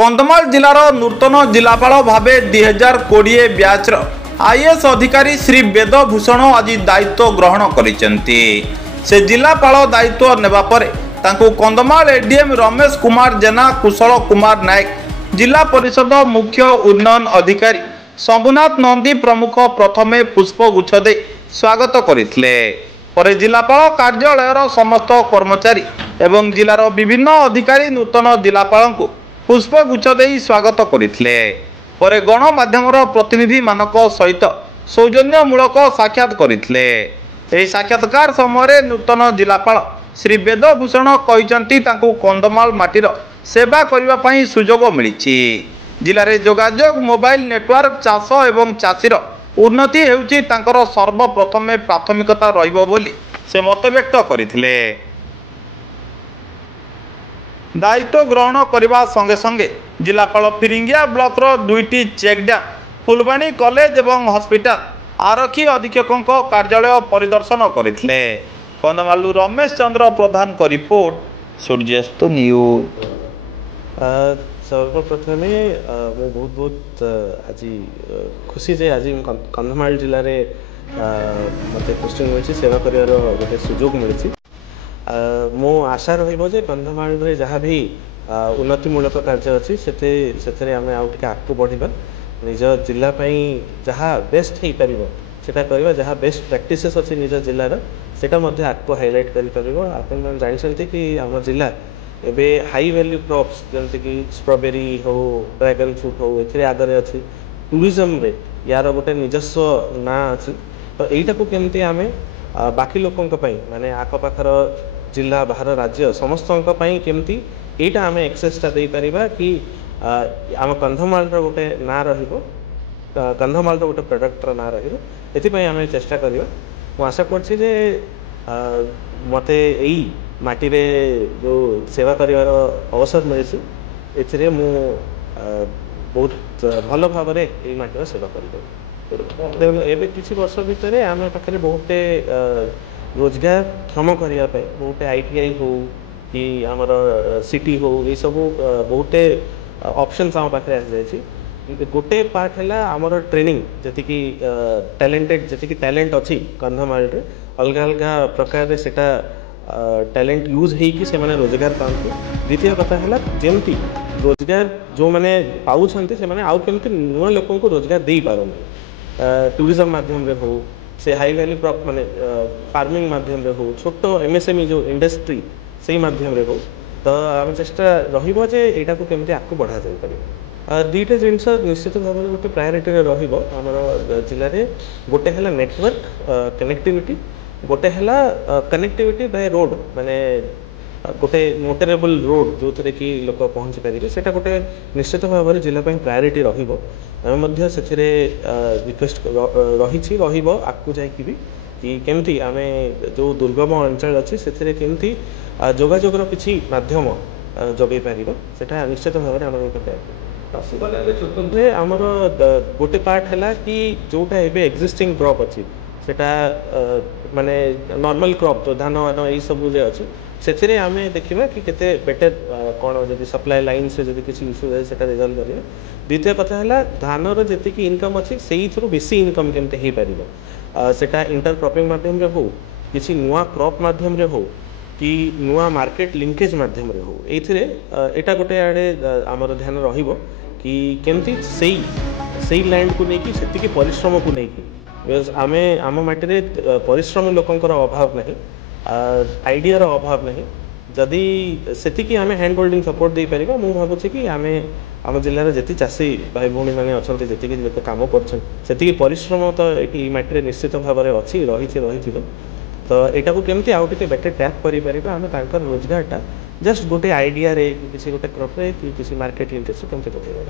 कंधमाल जिलार नूतन जिलापाल भावे 2020 ब्याचर आईएएस अधिकारी श्री वेदभूषण आज दायित्व ग्रहण करिसेंती। से जिलापाल दायित्व नेबा परे तांको कंधमाल एडीएम रमेश कुमार जेना, कुशल कुमार नायक, जिला परिषद मुख्य उन्नयन अधिकारी शंभुनाथ नंदी प्रमुख प्रथमे पुष्पगुच्छ दे स्वागत करथिले। परे जिलापाल कार्यालयर समस्त कर्मचारी एवं जिलार विभिन्न अधिकारी नूतन जिलापाल को पुष्पगुच्छ दे स्वागत करथिले। परे गणमाध्यमर प्रतिनिधि मानक सहित सौजन्यमूलक साक्षात करथिले। एही साक्षात्कार समय नूतन जिलापाल श्री वेदभूषण कहिसंती तांको कंधमाल माटीर सेवा करबा पई सुजोग मिलिछि। जिले में जोगाजोग, मोबाइल नेटवर्क, चाष एवं चाषीर उन्नति हेउछि तांकर सर्वप्रथमे प्राथमिकता रहिबो बोली से मत व्यक्त करथिले। दायित्व ग्रहण करने संगे संगे जिलापाल फिरिंगिया block दुईटी check dam, Phulbani college एवं हॉस्पिटल आरक्षी अधीक्षकों कार्यालय परिदर्शन करथिले। कंधमालू रमेश चंद्र प्रधान को रिपोर्ट, सूर्यास्त न्यूज। सर्वप्रथमे मैं बहुत बहुत आज खुशी जे आज कंधमाल जिले में मत पोस्टिंग मिली, सेवा कर गोटे सुजोग मिली। मो आशा रे कंधमाल रे जहाँ भी उन्नतिमूलक कार्य अच्छी से आम आगे बढ़ा, निज जिलापाई जहाँ बेस्ट हो पार सेटा करवा, जहाँ बेस्ट प्रैक्टिसेस अच्छी निज जिलार सेटा आगे हाइलाइट कर। आप जानते कि आम जिला एबे हाई वैल्यू क्रॉप्स जमती कि स्ट्रॉबेरी हो, ड्रैगन फ्रूट हो, ए आगे अच्छी टूरिज्म रे यार गोटे निजस्व ना अच्छी। तो यहीटा को केमती आम बाकी लोकों माने आखपाखर जिला बाहर राज्य समस्त केमती यहीटा आम एक्सेसटा दे पारिबा कि आम कंधमाल गोटे ना रहिबो, कंधमाल गोटे प्रोडक्टर ना रहिबो, एथिपई आम चेष्टा करिबा। मु आशा करछि जे मते एई माटी रे जो सेवा करिवार अवसर मिली, मु बहुत भल भाव में माटीर सेवा कर। एबे किछि वर्ष भितर आम पाखे बहुते रोजगार क्षम करने बहुते आईटीआई हो कि आमर सिटी हो, ये सब बहुते ऑप्शंस आम पाखे आसी। गोटे पार्ट है आमर ट्रेनिंग, जी टैलेंटेड जी टैलेंट अच्छी कंधमाल रे अलग अलग प्रकार सेटा टैलेंट यूज होगी से माने रोजगार पाते। द्वितीय कथा है जमती रोजगार जो मैंने पाँच से आउ केमती नुआ लोक को रोजगार दे पार, टूरिज्म माध्यम रे हो, से हाई वैल्यू क्रॉप माने फार्मिंग माध्यम रे हो, छोट एमएसएमई जो इंडस्ट्री से माध्यम रे हो। तो आम चेष्टा रहिबो जे एटा को केमती आगु बढ़ा जाय पारे। दुईटा जिनस निश्चित भाव में गोटे प्रायोरिटी रहिबो हमर जिल्ला रे। गोटे है नेटवर्क कनेक्टिविटी, गोटे है कनेक्टिविटी बाय रोड, माने गोटे मोटरेबल रोड जो थे कि लोक पहुँची पारे, सेटा गोटे निश्चित भाव में जिला प्रायोरिटी रहिबो। आम रिक्वेस्ट रही आगू जाकि भी कि केमती आम जो दुर्गम अंचल अच्छी से केमती जोगाजोगर किसी माध्यम जगै पार, सेटा निश्चित भाव में आम गोटे आमर गोटे पार्ट है कि जोटा एबे एक्जिस्टिंग क्रॉप अच्छी सेटा माने नॉर्मल क्रॉप तो धान वान यही सब जो अच्छे से आम देखा कि केते बेटर कौन जब सप्लाई लाइन से जब किसी इश्यू है सेटा रिजल्व करेंगे। द्वितीय कथा है धानर जी इनकम अच्छी से बेसी इनकम केमते हो पार, सेटा इंटर क्रॉपिंग माध्यम रे हो, किसी नुआ क्रॉप माध्यम रे हो कि नुआ मार्केट लिंकेज माध्यम रे हो, एटा गोटे आड़े आमर ध्यान रहिबो कि केमती सेई लैंड को लेकिन सेतिकी परिश्रम को लेकिन आमे आम माटी परिश्रमी लोकंकर अभाव नहीं, आइडियार अभाव नहीं। जदि सेतिकी आमे हैंड होल्डिंग सपोर्ट दे पारिबा, मु भाबुछि कि आमे आम जिले में जी चाषी भाई भौणी मैंने अच्छा जी कम कर परिश्रम तो ये माटी निश्चित भाव में अच्छी रही। तो यहाँ को केमती आउ टे बेटर टैप कर रोजगारटा जस्ट गोटे आइडिया रे किसी गोटे क्रॉप रे किसी मार्केट इंटरेस्ट केमती पकड़।